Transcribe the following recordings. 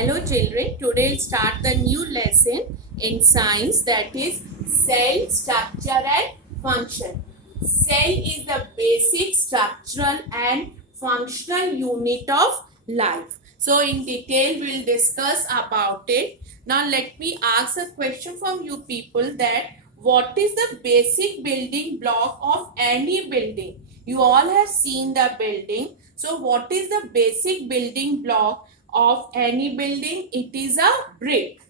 Hello children, today we'll start the new lesson in science, that is cell structure and function. Cell is the basic structural and functional unit of life. So in detail we'll discuss about it. Now let me ask a question from you people, that what is the basic building block of any building? You all have seen the building. So what is the basic building block of any building? It is a brick.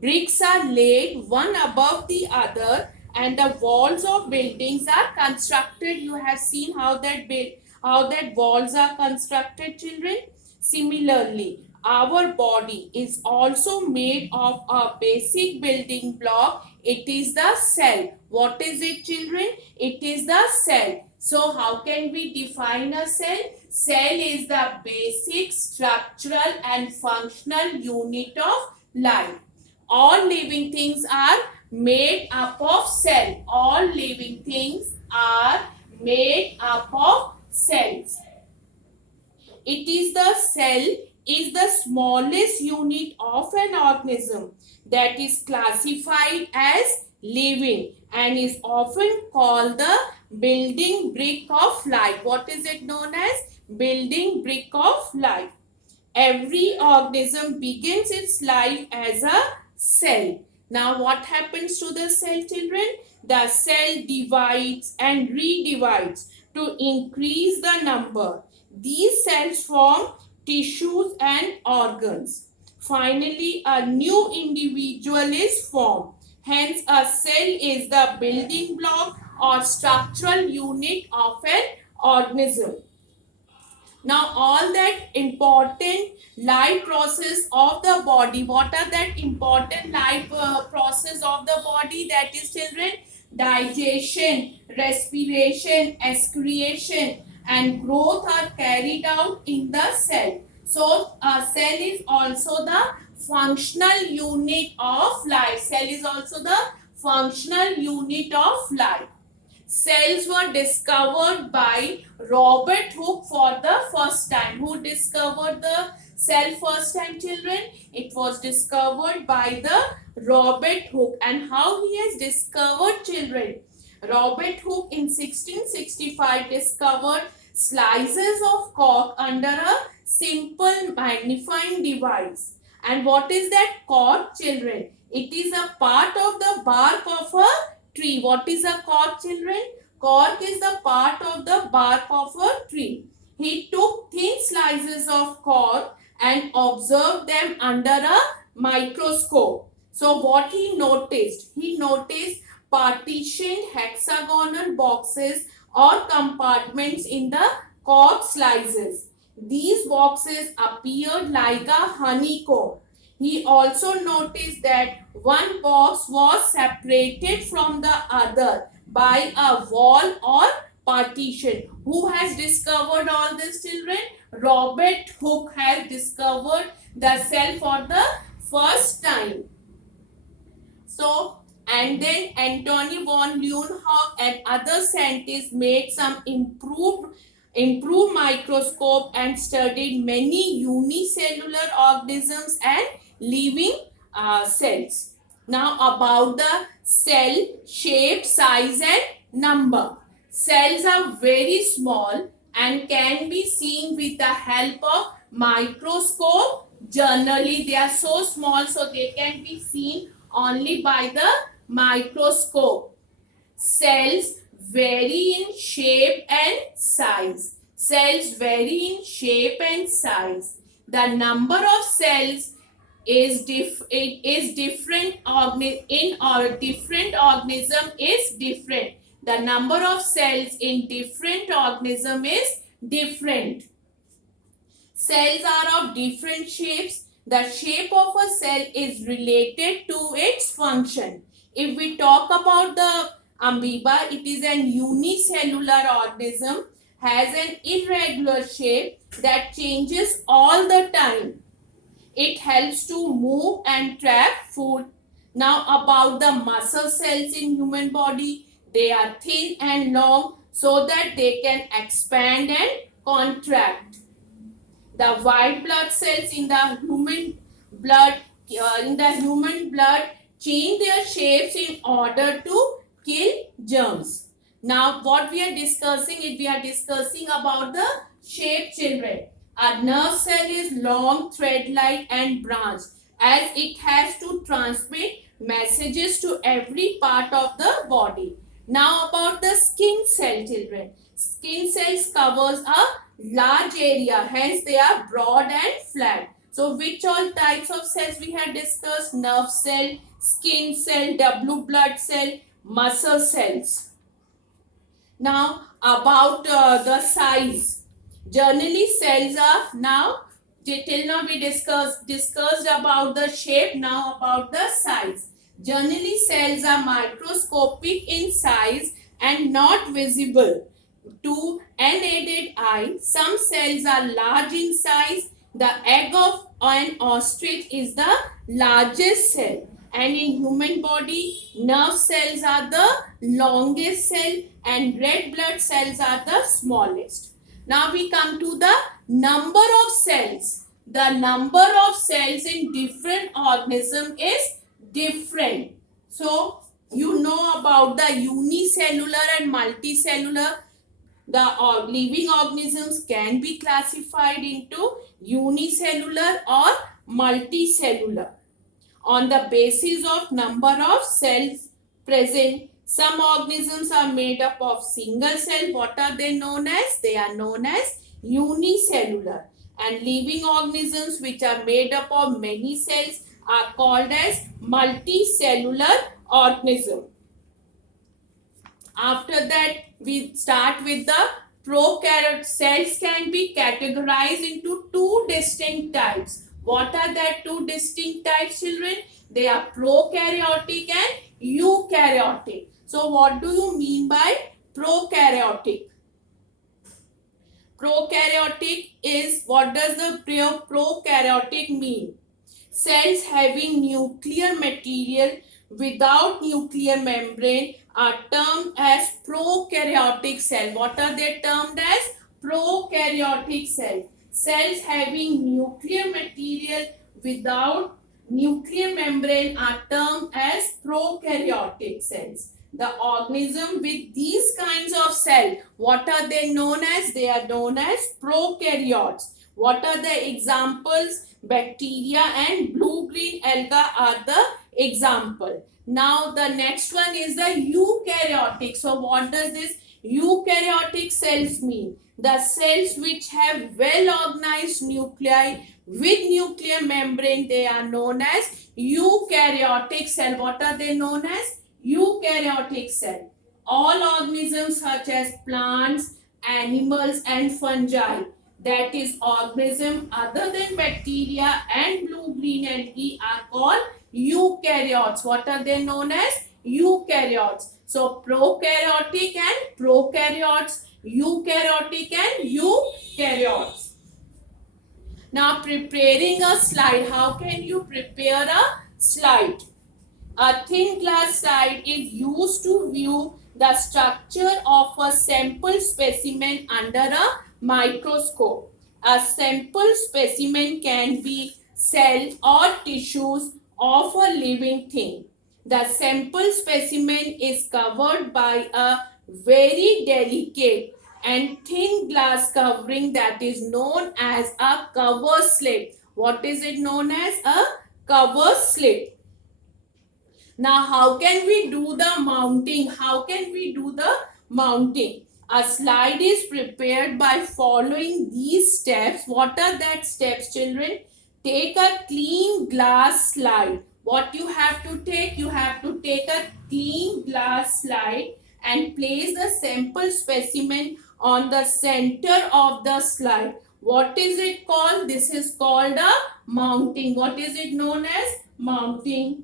Bricks are laid one above the other and the walls of buildings are constructed. You have seen how that walls are constructed, children. Similarly, our body is also made of a basic building block. It is the cell. What is it, children? It is the cell. So how can we define a cell? Cell is the basic structural and functional unit of life. All living things are made up of cell. All living things are made up of cells. It is the cell is the smallest unit of an organism that is classified as living and is often called the building brick of life. What is it known as? Building brick of life. Every organism begins its life as a cell. Now what happens to the cell, children? The cell divides and redivides to increase the number. These cells form tissues and organs. Finally, a new individual is formed. Hence, a cell is the building block or structural unit of an organism. Now, all that important life process of the body, what are that important life process of the body? That is, children, digestion, respiration, excretion and growth are carried out in the cell. So, a cell is also the functional unit of life. Cell is also the functional unit of life. Cells were discovered by Robert Hooke for the first time. Who discovered the cell first time, children? It was discovered by the Robert Hooke. And how he has discovered, children? Robert Hooke in 1665 discovered slices of cork under a simple magnifying device. And what is that cork, children? It is a part of the bark of a tree. What is a cork, children? Cork is the part of the bark of a tree. He took thin slices of cork and observed them under a microscope. So what he noticed? He noticed partitioned hexagonal boxes or compartments in the cork slices. These boxes appeared like a honeycomb. He also noticed that one box was separated from the other by a wall or partition. Who has discovered all this, children? Robert Hooke has discovered the cell for the first time. So, and then Antony von Leeuwenhoek and other scientists made some improved microscope and studied many unicellular organisms and living cells. Now about the cell shape, size and number. Cells are very small and can be seen with the help of microscope. Generally, they are so small, so they can be seen only by the microscope. Cells vary in shape and size. Cells vary in shape and size. The number of cells is different in our different organism is different. The number of cells in different organism is different. Cells are of different shapes. The shape of a cell is related to its function. If we talk about the amoeba, it is an unicellular organism, has an irregular shape that changes all the time. It helps to move and trap food. Now about the muscle cells in human body, they are thin and long so that they can expand and contract. The white blood cells in the human blood, in the human blood, change their shapes in order to kill germs. Now, what we are discussing is we are discussing about the shape, children. A nerve cell is long, thread-like and branched, as it has to transmit messages to every part of the body. Now about the skin cell, children. Skin cells covers a large area, hence they are broad and flat. So which all types of cells we have discussed? Nerve cell, skin cell, W blood cell, muscle cells. Now about the size. Generally cells are now, till now we discussed about the shape, now about the size. Generally cells are microscopic in size and not visible to unaided eye. Some cells are large in size. The egg of an ostrich is the largest cell, and in human body nerve cells are the longest cell and red blood cells are the smallest. Now we come to the number of cells. The number of cells in different organism is different. So you know about the unicellular and multicellular. The living organisms can be classified into unicellular or multicellular on the basis of number of cells present. Some organisms are made up of single cell. What are they known as? They are known as unicellular. And living organisms which are made up of many cells are called as multicellular organism. After that, we start with the prokaryote. Cells can be categorized into two distinct types. What are that two distinct types, children? They are prokaryotic and eukaryotic. So what do you mean by prokaryotic? Prokaryotic is, what does the prokaryotic mean? Cells having nuclear material without nuclear membrane are termed as prokaryotic cell. What are they termed as? Prokaryotic cell. Cells having nuclear material without nuclear membrane are termed as prokaryotic cells. The organism with these kinds of cell, what are they known as? They are known as prokaryotes. What are the examples? Bacteria and blue-green alga are the example. Now the next one is the eukaryotic. So what does this eukaryotic cells mean? The cells which have well-organized nuclei with nuclear membrane, they are known as eukaryotic cell. What are they known as? Eukaryotic cell. All organisms such as plants, animals and fungi, that is organism other than bacteria and blue-green algae, are called eukaryotes. What are they known as? Eukaryotes. So prokaryotic and prokaryotes, eukaryotic and eukaryotes. Now preparing a slide. How can you prepare a slide? A thin glass slide is used to view the structure of a sample specimen under a microscope. A sample specimen can be cells or tissues of a living thing. The sample specimen is covered by a very delicate and thin glass covering that is known as a cover slip. What is it known as? A cover slip. Now, how can we do the mounting? How can we do the mounting? A slide is prepared by following these steps. What are that steps, children? Take a clean glass slide. What you have to take? You have to take a clean glass slide and place the sample specimen on the center of the slide. What is it called? This is called a mounting. What is it known as? Mounting.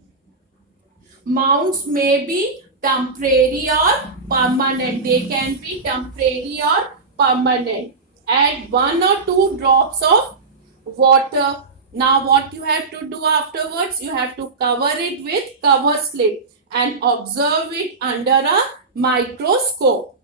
Mounts may be temporary or permanent. They can be temporary or permanent. Add 1 or 2 drops of water. Now what you have to do afterwards? You have to cover it with cover slip and observe it under a microscope.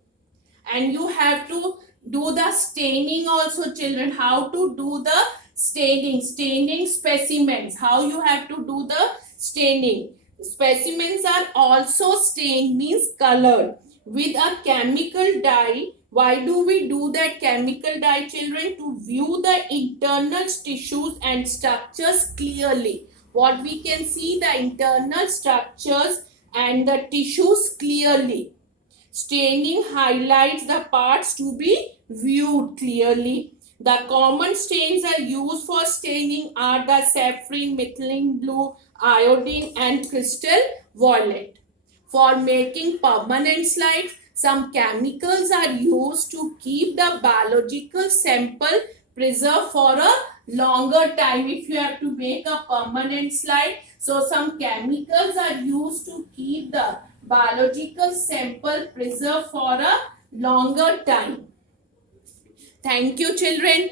And you have to do the staining also, children. How to do the Staining specimens. How you have to do the staining? Specimens are also stained, means colored, with a chemical dye. Why do we do that chemical dye, children? To view the internal tissues and structures clearly. What we can see, the internal structures and the tissues clearly. Staining highlights the parts to be viewed clearly. The common stains are used for staining are the saffron, methylene blue, iodine and crystal violet. For making permanent slides, some chemicals are used to keep the biological sample preserved for a longer time. If you have to make a permanent slide, so some chemicals are used to keep the biological sample preserved for a longer time. Thank you, children.